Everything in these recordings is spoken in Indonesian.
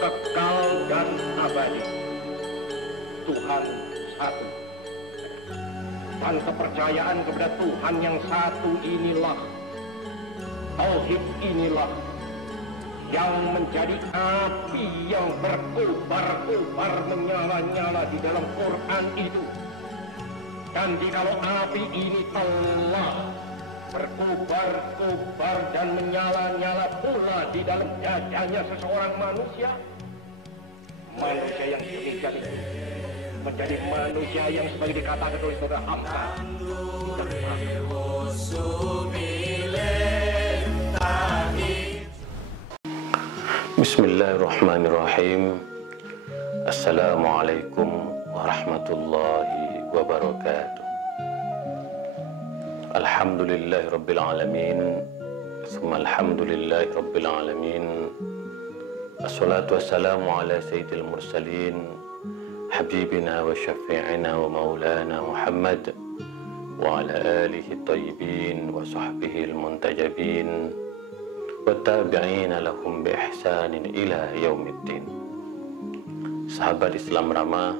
kekal dan abadi. Tuhan satu. Dan kepercayaan kepada Tuhan yang satu inilah, tauhid inilah yang menjadi api yang berkobar-kobar menyala-nyala di dalam Quran itu. Dan jikalau api ini telah berkobar-kobar dan menyala-nyala pula di dalam dadanya seseorang manusia, manusia yang demikian itu menjadi manusia yang sebagai dikatakan oleh saudara Hamka. Bismillahirrahmanirrahim. Assalamualaikum warahmatullahi wabarakatuh. Alhamdulillahi rabbil alamin. Tsumma alhamdulillahi rabbil alamin. Assalatu wassalamu ala sayyidil mursalin habibina wa syafi'ina wa maulana Muhammad wa ala alihi tayyibin wa sahbihi al-muntajabin wa tabi'ina lahum bi ihsanin ila yaumiddin. Sahabat Islam Rama,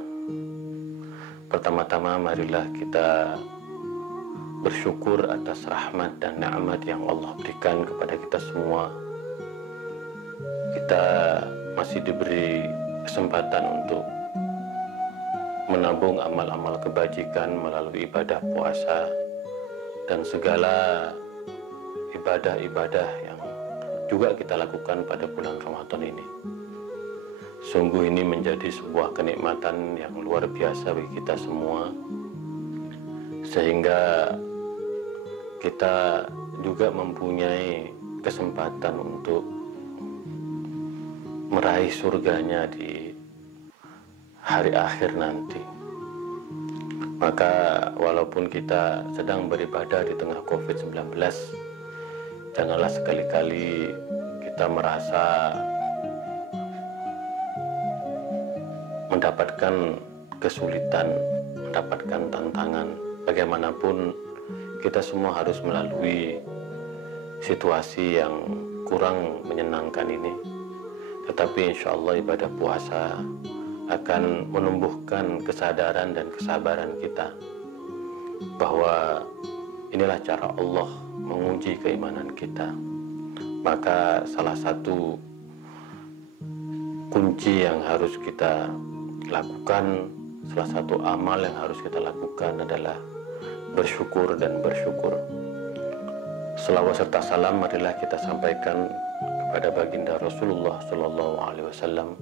pertama-tama marilah kita bersyukur atas rahmat dan nikmat yang Allah berikan kepada kita semua. Kita masih diberi kesempatan untuk menabung amal-amal kebajikan melalui ibadah puasa dan segala ibadah-ibadah yang juga kita lakukan pada bulan Ramadan ini. Sungguh ini menjadi sebuah kenikmatan yang luar biasa bagi kita semua, sehingga kita juga mempunyai kesempatan untuk meraih surganya di hari akhir nanti. Maka walaupun kita sedang beribadah di tengah COVID-19, janganlah sekali-kali kita merasa mendapatkan kesulitan, mendapatkan tantangan. Bagaimanapun kita semua harus melalui situasi yang kurang menyenangkan ini. Tetapi insya Allah ibadah puasa akan menumbuhkan kesadaran dan kesabaran kita bahwa inilah cara Allah menguji keimanan kita. Maka salah satu kunci yang harus kita lakukan, salah satu amal yang harus kita lakukan adalah bersyukur dan bersyukur. Selawat serta salam marilah kita sampaikan kepada baginda Rasulullah SAW.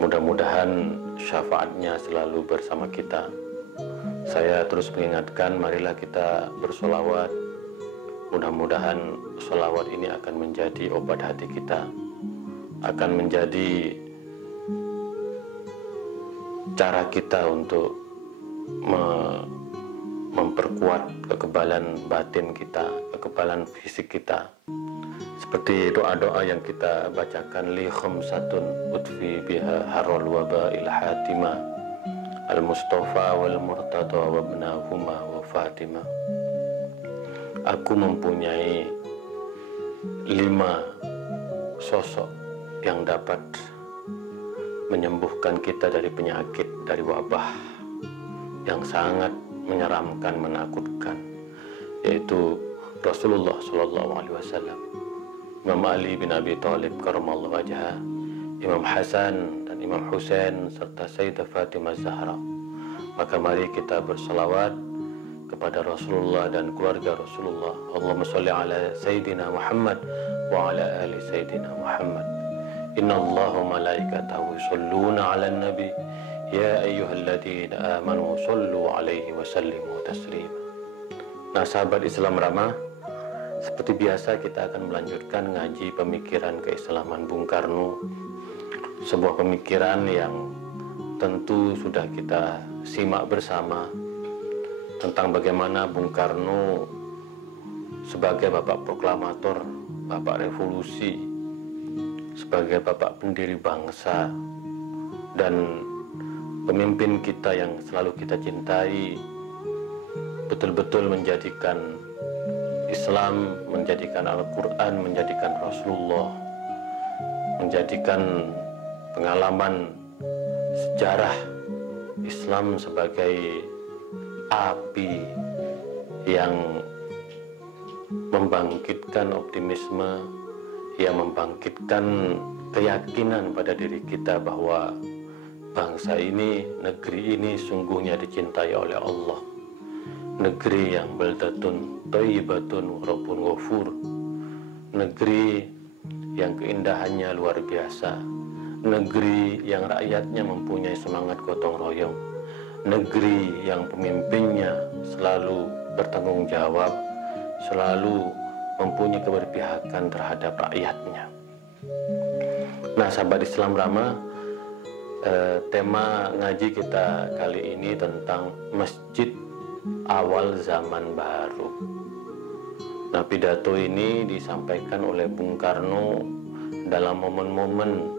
Mudah-mudahan syafaatnya selalu bersama kita. Saya terus mengingatkan, marilah kita bersolawat. Mudah-mudahan solawat ini akan menjadi obat hati kita, akan menjadi cara kita untuk memperkuat kekebalan batin kita, kekebalan fisik kita. Seperti doa-doa yang kita bacakan, li khamsatun utfi biha harral waba'il hatima al-mustafa wal murtada wa ibnahuma wa fatima. Aku mempunyai 5 sosok yang dapat menyembuhkan kita dari penyakit, dari wabah yang sangat menyeramkan, menakutkan, yaitu Rasulullah SAW, Imam Ali bin Abi Thalib karramallahu wajhah, Imam Hasan dan Imam Husain serta Sayyidah Fatimah Zahra. Maka mari kita berselawat kepada Rasulullah dan keluarga Rasulullah. Allahumma sholli ala Sayyidina Muhammad wa ala ali Sayyidina Muhammad. Inna Allaha malaikatahu yusholluna ala nabi ya ayyuhalladzina amanu shollu alaihi wa sallimu taslima. Nah, sahabat Islam Rama, seperti biasa kita akan melanjutkan ngaji pemikiran keislaman Bung Karno. Sebuah pemikiran yang tentu sudah kita simak bersama tentang bagaimana Bung Karno sebagai bapak proklamator, bapak revolusi, sebagai bapak pendiri bangsa dan pemimpin kita yang selalu kita cintai, betul-betul menjadikan Islam, menjadikan Al-Quran, menjadikan Rasulullah, menjadikan pengalaman sejarah Islam sebagai api yang membangkitkan optimisme, yang membangkitkan keyakinan pada diri kita bahwa bangsa ini, negeri ini sungguhnya dicintai oleh Allah. Negeri yang baldatun thayyibatun rabbun ghafur. Negeri yang keindahannya luar biasa. Negeri yang rakyatnya mempunyai semangat gotong royong. Negeri yang pemimpinnya selalu bertanggung jawab, selalu mempunyai keberpihakan terhadap rakyatnya. Nah, sahabat Islam Rama, tema ngaji kita kali ini tentang masjid awal zaman baru. Nah, pidato ini disampaikan oleh Bung Karno dalam momen-momen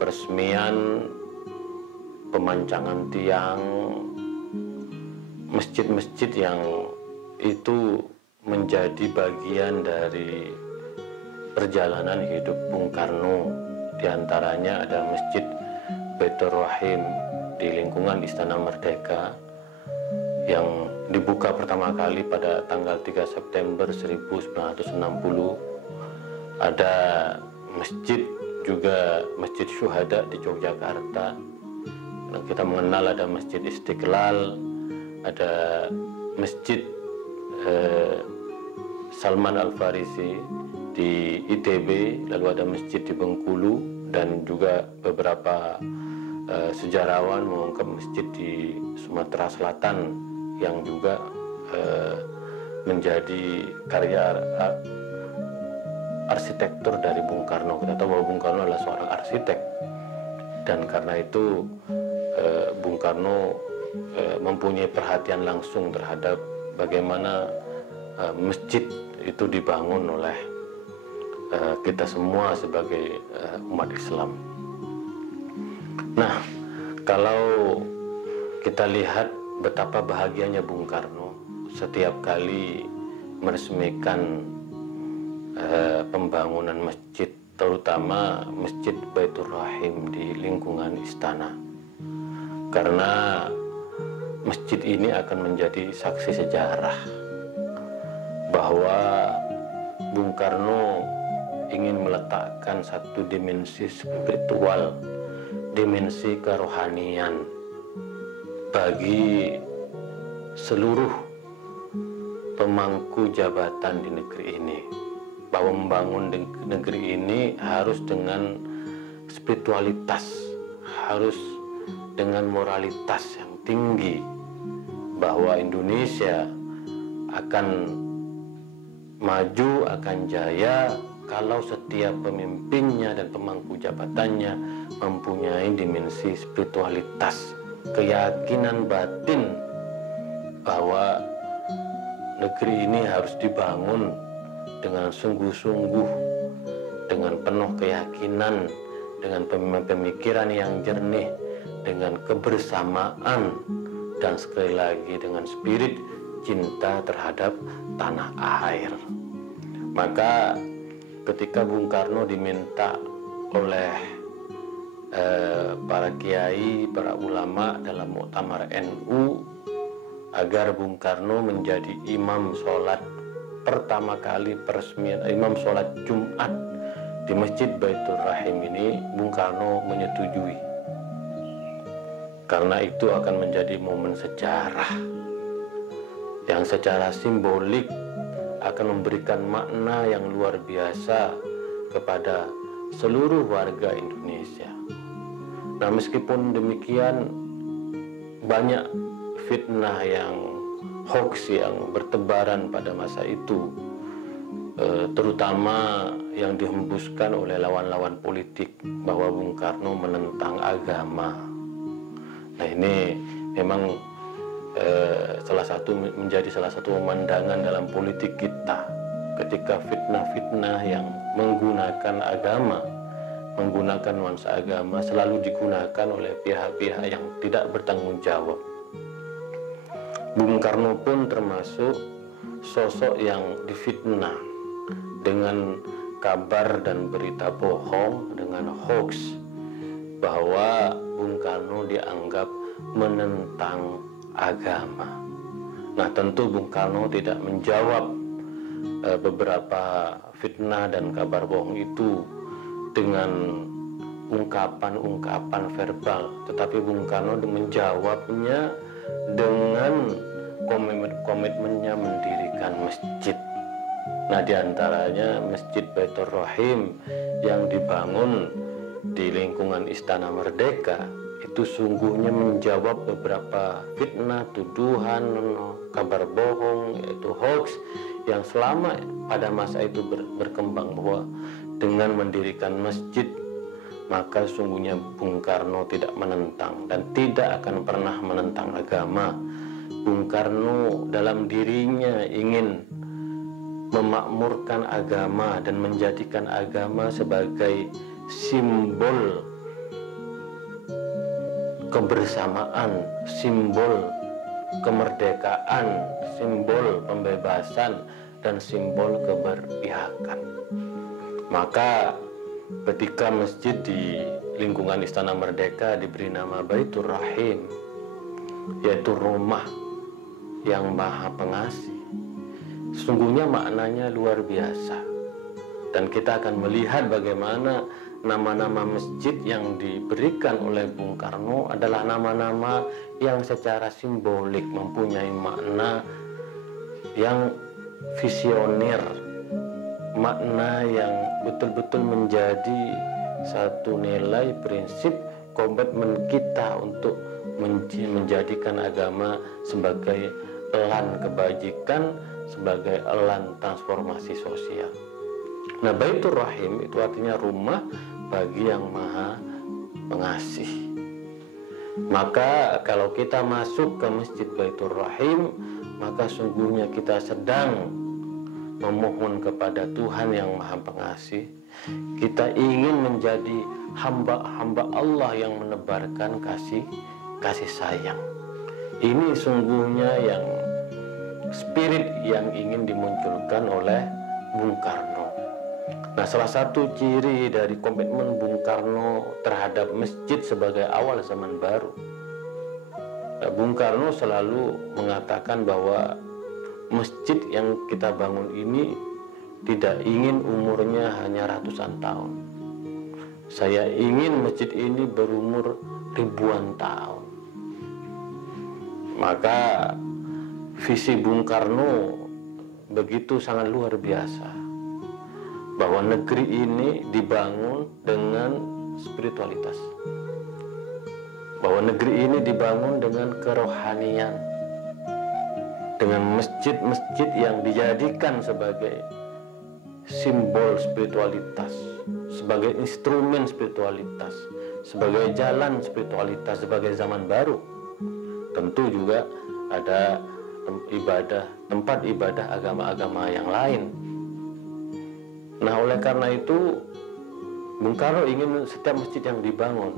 peresmian pemancangan tiang masjid-masjid yang itu menjadi bagian dari perjalanan hidup Bung Karno. Di antaranya ada Masjid Baitur Rahim di lingkungan Istana Merdeka yang dibuka pertama kali pada tanggal 3 September 1960. Ada masjid juga Masjid Syuhada di Yogyakarta. Kita mengenal ada Masjid Istiqlal, ada Masjid Salman Al-Farisi di ITB, lalu ada masjid di Bengkulu, dan juga beberapa sejarawan mengungkap masjid di Sumatera Selatan yang juga menjadi karya arsitektur dari Bung Karno. Kita tahu bahwa Bung Karno adalah seorang arsitek, dan karena itu Bung Karno mempunyai perhatian langsung terhadap bagaimana masjid itu dibangun oleh kita semua sebagai umat Islam. Nah, kalau kita lihat betapa bahagianya Bung Karno setiap kali meresmikan pembangunan masjid, terutama Masjid Baitur Rahim di lingkungan istana, karena masjid ini akan menjadi saksi sejarah bahwa Bung Karno ingin meletakkan satu dimensi spiritual, dimensi kerohanian bagi seluruh pemangku jabatan di negeri ini, bahwa membangun negeri ini harus dengan spiritualitas, harus dengan moralitas yang tinggi, bahwa Indonesia akan maju, akan jaya kalau setiap pemimpinnya dan pemangku jabatannya mempunyai dimensi spiritualitas, keyakinan batin bahwa negeri ini harus dibangun dengan sungguh-sungguh, dengan penuh keyakinan, dengan pemikiran yang jernih, dengan kebersamaan, dan sekali lagi dengan spirit cinta terhadap tanah air. Maka ketika Bung Karno diminta oleh para kiai, para ulama dalam muktamar NU agar Bung Karno menjadi imam sholat pertama kali peresmian, imam sholat Jumat di Masjid Baitur Rahim ini, Bung Karno menyetujui, karena itu akan menjadi momen sejarah yang secara simbolik akan memberikan makna yang luar biasa kepada seluruh warga Indonesia. Nah, meskipun demikian, banyak fitnah yang hoax yang bertebaran pada masa itu, terutama yang dihembuskan oleh lawan-lawan politik bahwa Bung Karno menentang agama. Nah, ini memang menjadi salah satu pemandangan dalam politik kita, ketika fitnah-fitnah yang menggunakan agama, menggunakan nuansa agama selalu digunakan oleh pihak-pihak yang tidak bertanggung jawab. Bung Karno pun termasuk sosok yang difitnah dengan kabar dan berita bohong, dengan hoax bahwa Bung Karno dianggap menentang agama. Nah, tentu Bung Karno tidak menjawab beberapa fitnah dan kabar bohong itu dengan ungkapan-ungkapan verbal, tetapi Bung Karno menjawabnya dengan komitmennya mendirikan masjid. Nah, diantaranya Masjid Baitur Rahim yang dibangun di lingkungan Istana Merdeka itu sungguhnya menjawab beberapa fitnah, tuduhan, kabar bohong, yaitu hoax yang selama pada masa itu berkembang, bahwa dengan mendirikan masjid maka sungguhnya Bung Karno tidak menentang dan tidak akan pernah menentang agama. Bung Karno dalam dirinya ingin memakmurkan agama dan menjadikan agama sebagai simbol kebersamaan, simbol kemerdekaan, simbol pembebasan, dan simbol keberpihakan. Maka ketika masjid di lingkungan Istana Merdeka diberi nama Baitur Rahim, yaitu rumah yang maha pengasih, sesungguhnya maknanya luar biasa. Dan kita akan melihat bagaimana nama-nama masjid yang diberikan oleh Bung Karno adalah nama-nama yang secara simbolik mempunyai makna yang visioner, makna yang betul-betul menjadi satu nilai prinsip komitmen kita untuk menjadikan agama sebagai elan kebajikan, sebagai elan transformasi sosial. Nah, Baitur Rahim itu artinya rumah bagi yang maha pengasih. Maka kalau kita masuk ke Masjid Baitur Rahim, maka sungguhnya kita sedang memohon kepada Tuhan yang maha pengasih. Kita ingin menjadi hamba-hamba Allah yang menebarkan kasih sayang. Ini sungguhnya yang spirit yang ingin dimunculkan oleh Bung Karno. Nah, salah satu ciri dari komitmen Bung Karno terhadap masjid sebagai awal zaman baru, Bung Karno selalu mengatakan bahwa masjid yang kita bangun ini tidak ingin umurnya hanya ratusan tahun. Saya ingin masjid ini berumur ribuan tahun. Maka visi Bung Karno begitu sangat luar biasa, bahwa negeri ini dibangun dengan spiritualitas, bahwa negeri ini dibangun dengan kerohanian, dengan masjid-masjid yang dijadikan sebagai simbol spiritualitas, sebagai instrumen spiritualitas, sebagai jalan spiritualitas, sebagai zaman baru. Tentu juga ada tempat ibadah agama-agama yang lain. Nah, oleh karena itu Bung Karno ingin setiap masjid yang dibangun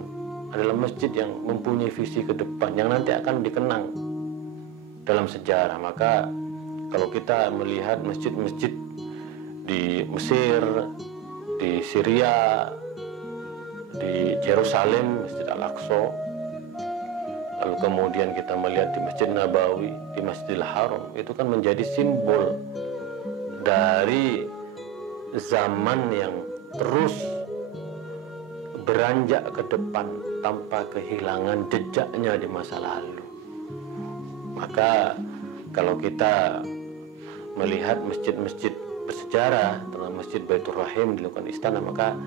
adalah masjid yang mempunyai visi ke depan, yang nanti akan dikenang dalam sejarah. Maka kalau kita melihat masjid-masjid di Mesir, di Syria, di Yerusalem, Masjid Al-Aqsa, lalu kemudian kita melihat di Masjid Nabawi, di Masjidil Haram, itu kan menjadi simbol dari zaman yang terus beranjak ke depan tanpa kehilangan jejaknya di masa lalu. Maka kalau kita melihat masjid-masjid bersejarah, terutama Masjid Baitur Rahim di lingkungan istana, maka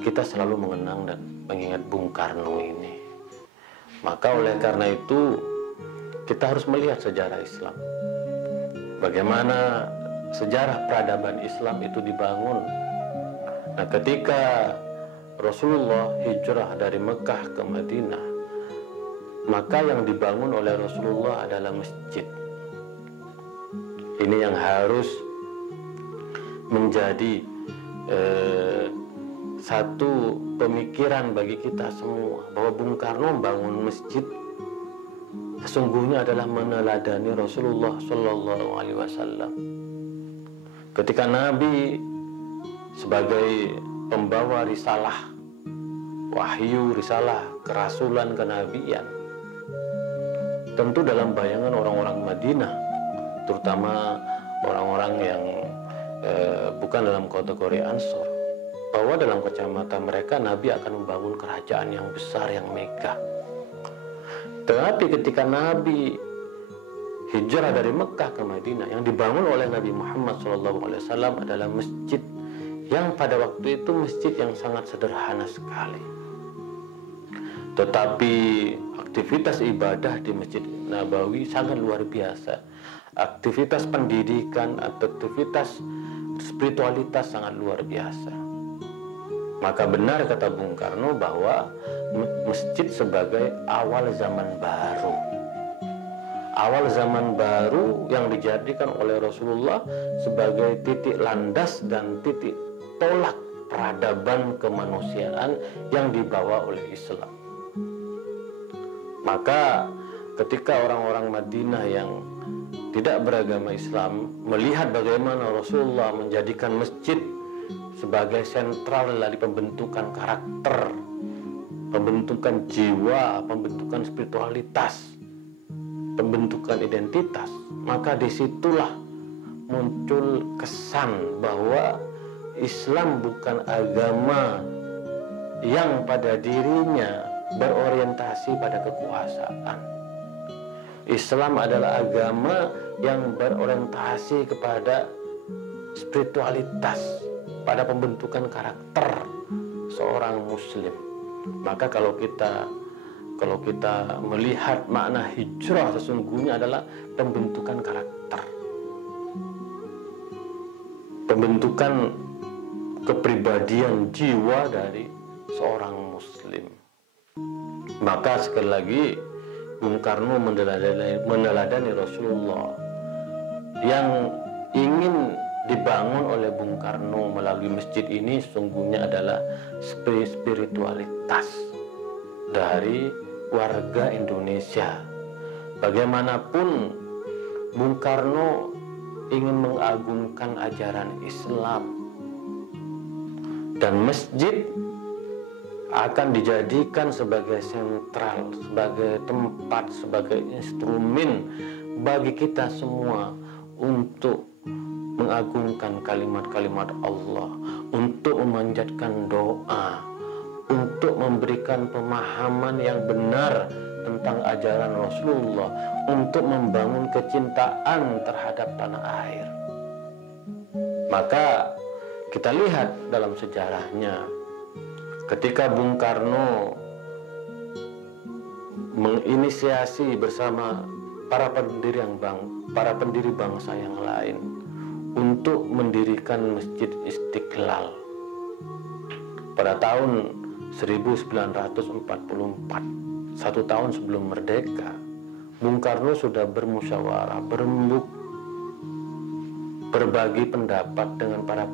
kita selalu mengenang dan mengingat Bung Karno ini. Maka oleh karena itu kita harus melihat sejarah Islam, bagaimana sejarah peradaban Islam itu dibangun. Nah, ketika Rasulullah hijrah dari Mekah ke Madinah, maka yang dibangun oleh Rasulullah adalah masjid. Ini yang harus menjadi satu pemikiran bagi kita semua, bahwa Bung Karno membangun masjid sesungguhnya adalah meneladani Rasulullah Shallallahu Alaihi Wasallam. Ketika Nabi sebagai pembawa risalah wahyu, risalah, kerasulan, kenabian. Tentu dalam bayangan orang-orang Madinah, terutama orang-orang yang bukan dalam kategori Ansor, bahwa dalam kacamata mereka Nabi akan membangun kerajaan yang besar, yang megah. Tetapi ketika Nabi hijrah dari Mekah ke Madinah, yang dibangun oleh Nabi Muhammad SAW adalah masjid yang pada waktu itu masjid yang sangat sederhana sekali. Tetapi aktivitas ibadah di Masjid Nabawi sangat luar biasa. Aktivitas pendidikan atau aktivitas spiritualitas sangat luar biasa. Maka benar kata Bung Karno bahwa masjid sebagai awal zaman baru. Awal zaman baru yang dijadikan oleh Rasulullah sebagai titik landas dan titik tolak peradaban kemanusiaan yang dibawa oleh Islam. Maka ketika orang-orang Madinah yang tidak beragama Islam melihat bagaimana Rasulullah menjadikan masjid sebagai sentral dari pembentukan karakter, pembentukan jiwa, pembentukan spiritualitas, pembentukan identitas, maka disitulah muncul kesan bahwa Islam bukan agama yang pada dirinya berorientasi pada kekuasaan. Islam adalah agama yang berorientasi kepada spiritualitas, pada pembentukan karakter seorang muslim. Maka kalau kita melihat makna hijrah sesungguhnya adalah pembentukan karakter, pembentukan kepribadian jiwa dari seorang muslim. Maka sekali lagi Bung Karno meneladani Rasulullah. Yang ingin dibangun oleh Bung Karno melalui masjid ini sesungguhnya adalah spiritualitas dari warga Indonesia. Bagaimanapun Bung Karno ingin mengagungkan ajaran Islam, dan masjid akan dijadikan sebagai sentral, sebagai tempat, sebagai instrumen bagi kita semua untuk mengagungkan kalimat-kalimat Allah, untuk memanjatkan doa, untuk memberikan pemahaman yang benar tentang ajaran Rasulullah, untuk membangun kecintaan terhadap tanah air. Maka kita lihat dalam sejarahnya, ketika Bung Karno menginisiasi bersama para pendiri bangsa yang lain untuk mendirikan Masjid Istiqlal pada tahun 1944, 1 tahun sebelum merdeka, Bung Karno sudah bermusyawarah, berembuk, berbagi pendapat dengan para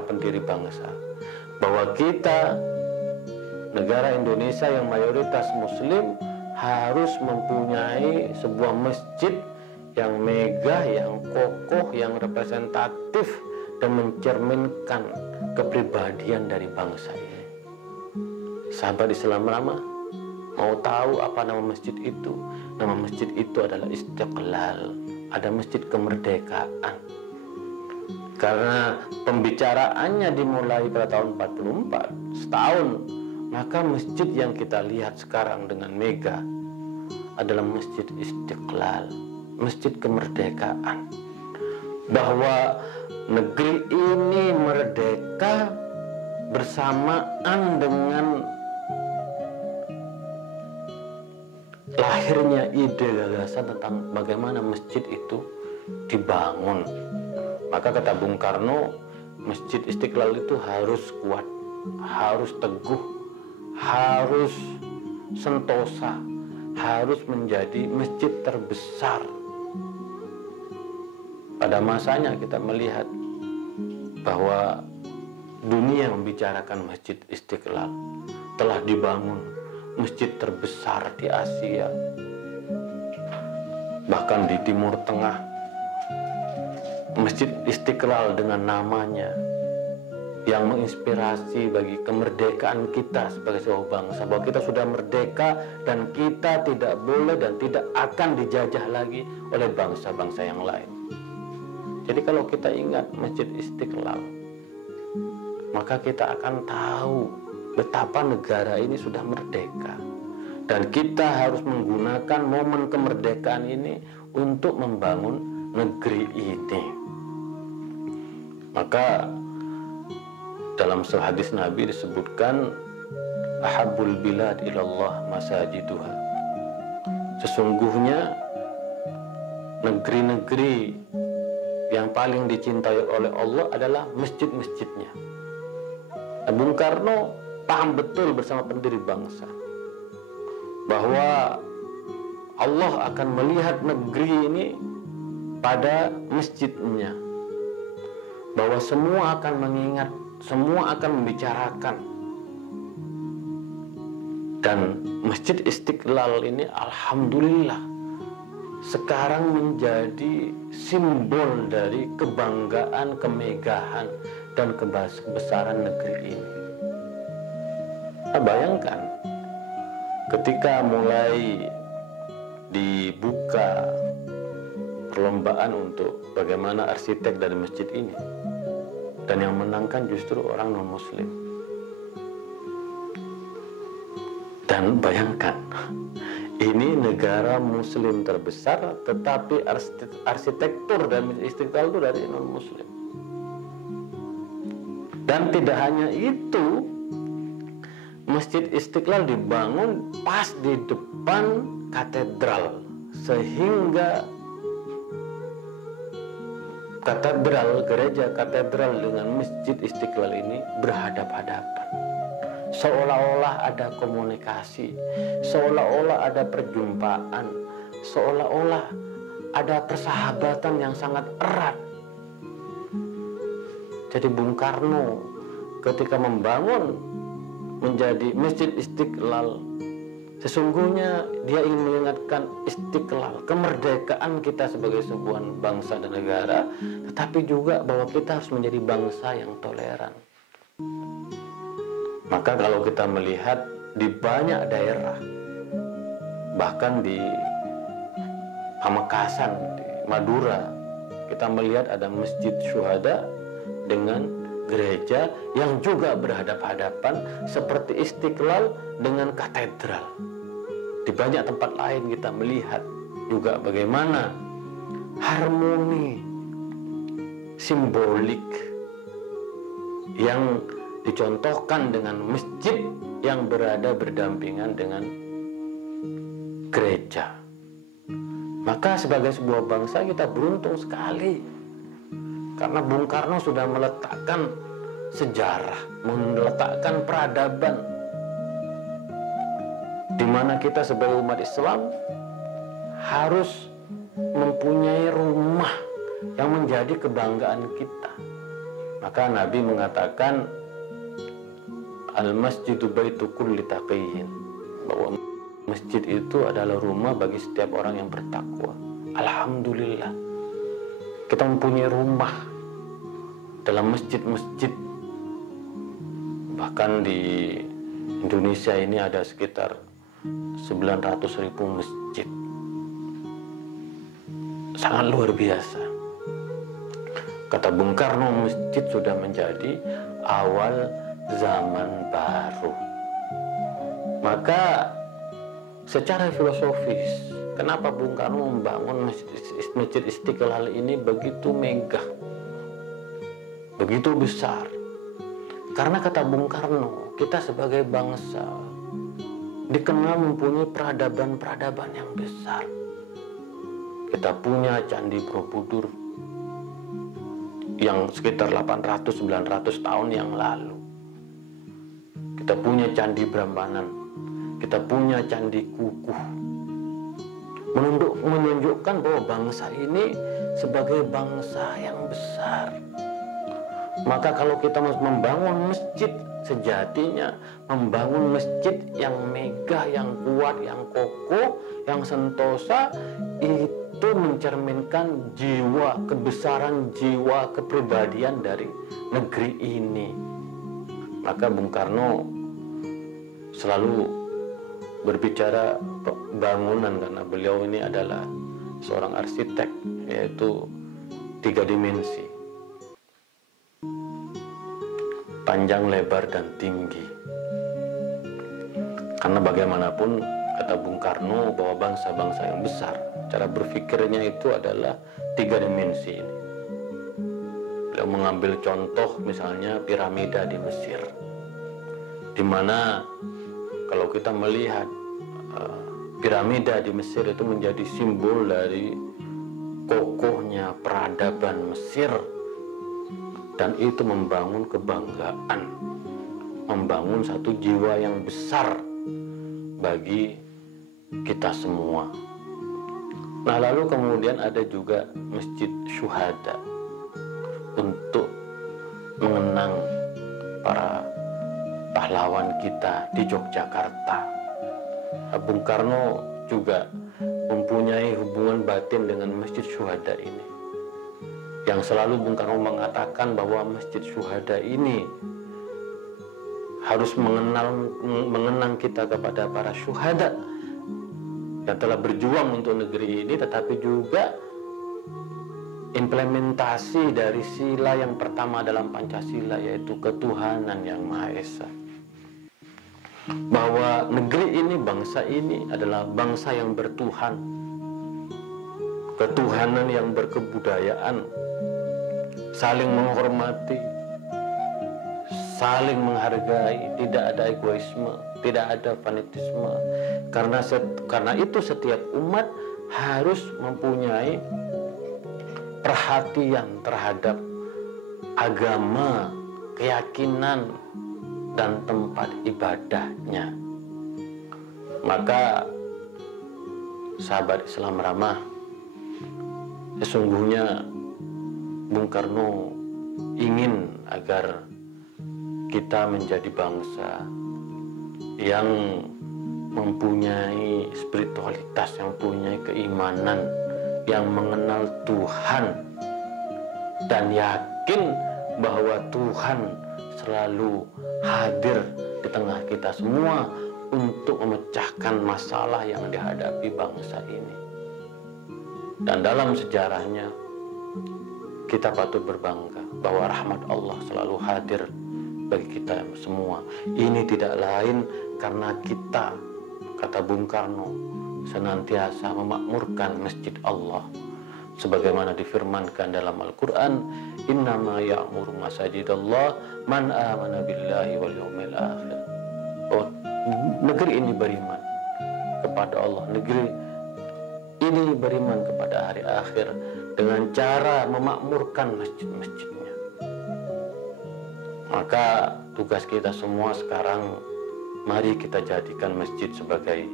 pendiri bangsa bahwa kita, negara Indonesia yang mayoritas muslim, harus mempunyai sebuah masjid yang megah, yang kokoh, yang representatif dan mencerminkan kepribadian dari bangsa ini. Sahabat Islam lama mau tahu apa nama masjid itu? Nama masjid itu adalah Istiqlal, ada masjid kemerdekaan. Karena pembicaraannya dimulai pada tahun 44, setahun, maka masjid yang kita lihat sekarang dengan megah adalah Masjid Istiqlal, masjid kemerdekaan. Bahwa negeri ini merdeka bersamaan dengan lahirnya ide gagasan tentang bagaimana masjid itu dibangun. Maka kata Bung Karno, Masjid Istiqlal itu harus kuat, harus teguh, harus sentosa, harus menjadi masjid terbesar. Pada masanya kita melihat bahwa dunia membicarakan Masjid Istiqlal, telah dibangun masjid terbesar di Asia, bahkan di Timur Tengah. Masjid Istiqlal dengan namanya yang menginspirasi bagi kemerdekaan kita sebagai sebuah bangsa, bahwa kita sudah merdeka dan kita tidak boleh dan tidak akan dijajah lagi oleh bangsa-bangsa yang lain. Jadi kalau kita ingat Masjid Istiqlal, maka kita akan tahu betapa negara ini sudah merdeka, dan kita harus menggunakan momen kemerdekaan ini untuk membangun negeri ini. Maka dalam sebuah hadis Nabi disebutkan, ahabbul bilad ilallah masajiduha. Sesungguhnya negeri-negeri yang paling dicintai oleh Allah adalah masjid-masjidnya. Bung Karno paham betul bersama pendiri bangsa bahwa Allah akan melihat negeri ini pada masjidnya, bahwa semua akan mengingat, semua akan membicarakan. Dan Masjid Istiqlal ini alhamdulillah sekarang menjadi simbol dari kebanggaan, kemegahan, dan kebesaran negeri ini. Nah, bayangkan ketika mulai dibuka perlombaan untuk bagaimana arsitek dari masjid ini, dan yang menangkan justru orang non-muslim. Dan bayangkan, ini negara muslim terbesar, tetapi arsitektur dan Istiqlal itu dari non-muslim. Dan tidak hanya itu, Masjid Istiqlal dibangun pas di depan katedral, sehingga gereja katedral dengan Masjid Istiqlal ini berhadap-hadapan. Seolah-olah ada komunikasi, seolah-olah ada perjumpaan, seolah-olah ada persahabatan yang sangat erat. Jadi Bung Karno ketika membangun menjadi Masjid Istiqlal, sesungguhnya dia ingin mengingatkan Istiqlal, kemerdekaan kita sebagai sebuah bangsa dan negara, tetapi juga bahwa kita harus menjadi bangsa yang toleran. Maka kalau kita melihat di banyak daerah, bahkan di Pamekasan, di Madura, kita melihat ada Masjid Syuhada dengan gereja yang juga berhadap-hadapan seperti Istiqlal dengan katedral. Di banyak tempat lain kita melihat juga bagaimana harmoni simbolik yang dicontohkan dengan masjid yang berada berdampingan dengan gereja. Maka sebagai sebuah bangsa kita beruntung sekali, karena Bung Karno sudah meletakkan sejarah, meletakkan peradaban, di mana kita sebagai umat Islam harus mempunyai rumah yang menjadi kebanggaan kita. Maka Nabi mengatakan, al-masjidu baitu kulli taqiyyin, bahwa masjid itu adalah rumah bagi setiap orang yang bertakwa. Alhamdulillah, kita mempunyai rumah dalam masjid-masjid. Bahkan di Indonesia ini ada sekitar 900.000 masjid. Sangat luar biasa. Kata Bung Karno, masjid sudah menjadi awal zaman baru. Maka secara filosofis, kenapa Bung Karno membangun Masjid Istiqlal ini begitu megah, begitu besar? Karena kata Bung Karno, kita sebagai bangsa dikenal mempunyai peradaban-peradaban yang besar. Kita punya Candi Borobudur yang sekitar 800-900 tahun yang lalu. Kita punya Candi Prambanan, kita punya Candi Kukuh, menunjukkan bahwa bangsa ini sebagai bangsa yang besar. Maka kalau kita membangun masjid, sejatinya membangun masjid yang megah, yang kuat, yang kokoh, yang sentosa, itu mencerminkan jiwa, kebesaran jiwa, kepribadian dari negeri ini. Maka Bung Karno selalu berbicara bangunan karena beliau ini adalah seorang arsitek, yaitu 3 dimensi, panjang, lebar, dan tinggi. Karena bagaimanapun kata Bung Karno bahwa bangsa-bangsa yang besar cara berpikirnya itu adalah 3 dimensi ini. Beliau mengambil contoh misalnya piramida di Mesir, di mana kalau kita melihat piramida di Mesir itu menjadi simbol dari kokohnya peradaban Mesir, dan itu membangun kebanggaan, membangun satu jiwa yang besar bagi kita semua. Nah, lalu kemudian ada juga Masjid Syuhada untuk mengenang para pahlawan kita di Yogyakarta. Bung Karno juga mempunyai hubungan batin dengan Masjid Syuhada ini, yang selalu Bung Karno mengatakan bahwa Masjid Syuhada ini harus mengenang kita kepada para syuhada yang telah berjuang untuk negeri ini, tetapi juga implementasi dari sila yang pertama dalam Pancasila, yaitu ketuhanan yang Maha Esa. Bahwa negeri ini, bangsa ini adalah bangsa yang bertuhan, ketuhanan yang berkebudayaan, saling menghormati, saling menghargai, tidak ada egoisme, tidak ada fanatisme. Karena itu setiap umat harus mempunyai perhatian terhadap agama, keyakinan, dan tempat ibadahnya. Maka sahabat Islam ramah, sesungguhnya Bung Karno ingin agar kita menjadi bangsa yang mempunyai spiritualitas, yang mempunyai keimanan, yang mengenal Tuhan, dan yakin bahwa Tuhan selalu hadir di tengah kita semua untuk memecahkan masalah yang dihadapi bangsa ini. Dan dalam sejarahnya kita patut berbangga bahwa rahmat Allah selalu hadir bagi kita semua. Ini tidak lain karena kita, kata Bung Karno, senantiasa memakmurkan masjid Allah, sebagaimana difirmankan dalam Al-Quran, innama ya'muru masajidallah man amana billahi wal yawmil akhir. Oh, negeri ini beriman kepada Allah, negeri ini beriman kepada hari akhir dengan cara memakmurkan masjid-masjidnya. Maka tugas kita semua sekarang, mari kita jadikan masjid sebagai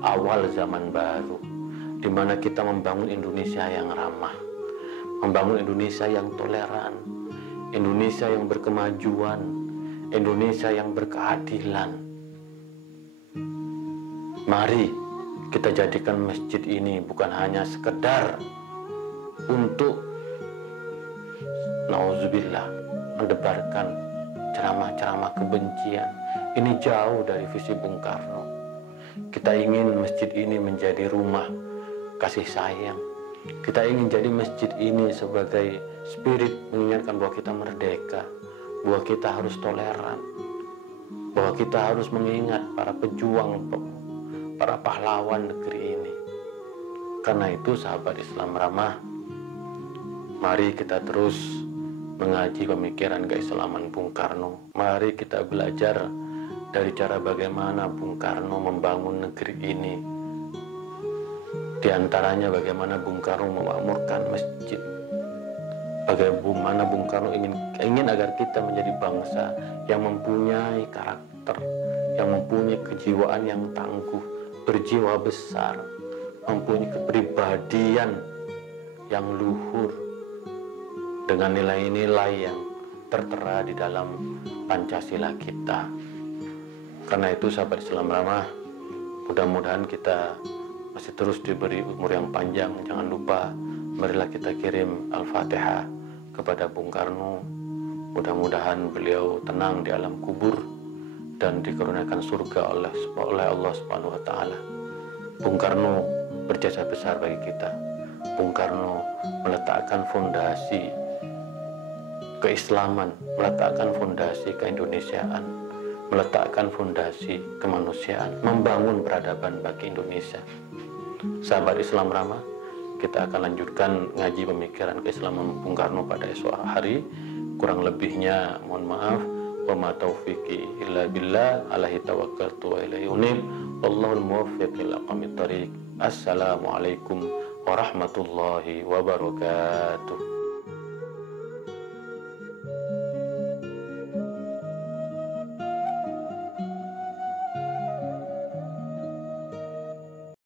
awal zaman baru, di mana kita membangun Indonesia yang ramah, membangun Indonesia yang toleran, Indonesia yang berkemajuan, Indonesia yang berkeadilan. Mari kita jadikan masjid ini bukan hanya sekedar untuk nauzubillah mendebarkan ceramah-ceramah kebencian. Ini jauh dari visi Bung Karno. Kita ingin masjid ini menjadi rumah kasih sayang. Kita ingin jadi masjid ini sebagai spirit mengingatkan bahwa kita merdeka, bahwa kita harus toleran, bahwa kita harus mengingat para pejuang, para pahlawan negeri ini. Karena itu sahabat Islam ramah, mari kita terus mengaji pemikiran keislaman Bung Karno. Mari kita belajar dari cara bagaimana Bung Karno membangun negeri ini. Di antaranya bagaimana Bung Karno memakmurkan masjid, bagaimana Bung Karno ingin agar kita menjadi bangsa yang mempunyai karakter, yang mempunyai kejiwaan yang tangguh, berjiwa besar, mempunyai kepribadian yang luhur dengan nilai-nilai yang tertera di dalam Pancasila kita. Karena itu sahabat Islam ramah, mudah-mudahan kita masih terus diberi umur yang panjang. Jangan lupa, marilah kita kirim Al-Fatihah kepada Bung Karno. Mudah-mudahan beliau tenang di alam kubur dan dikaruniakan surga oleh Allah Subhanahu wa taala. Bung Karno berjasa besar bagi kita. Bung Karno meletakkan fondasi keislaman, meletakkan fondasi keindonesiaan, meletakkan fondasi kemanusiaan, membangun peradaban bagi Indonesia. Sahabat Islam Rama, kita akan lanjutkan ngaji pemikiran keislaman Bung Karno pada esok hari. Kurang lebihnya mohon maaf. Wa ma taufiqi illa billah, alaihi tawakkaltu wa ilaihi unib. Wallahul muwaffiq ila aqwamit thoriq. Assalamualaikum warahmatullahi wabarakatuh.